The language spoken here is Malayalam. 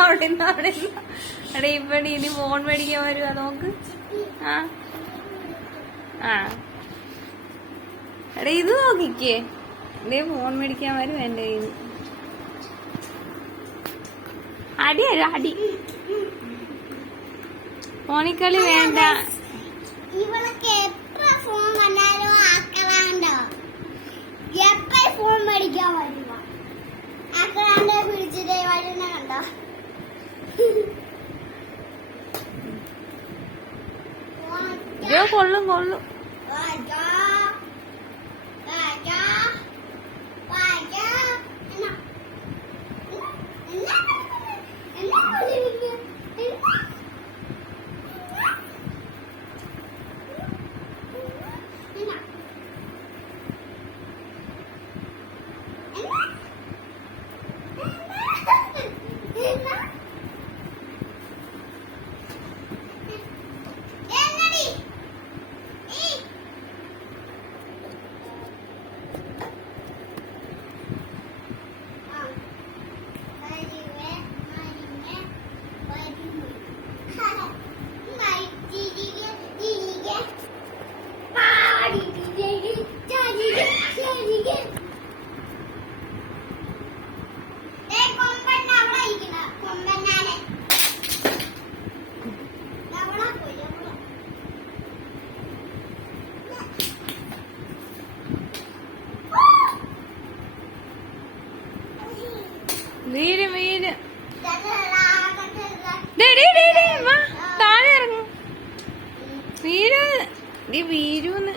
അവിടെ ഇവിടെ ഇനി ഫോൺ മേടിക്കാൻ വരുവാ നോക്ക്. ആ. ആ. എടാ ഇത് നോക്കിക്കേ. ഇതേ ഫോൺ മേടിക്കാൻ വരും എന്റെ കയ്യിൽ? അടി അടി. ഫോണിക്കളി വേണ്ട. ഇയോ കൊള്ളും കൊള്ളും Yeah. മീന് മീന് താഴെ ഇറങ്ങും. നീ വീരുന്ന്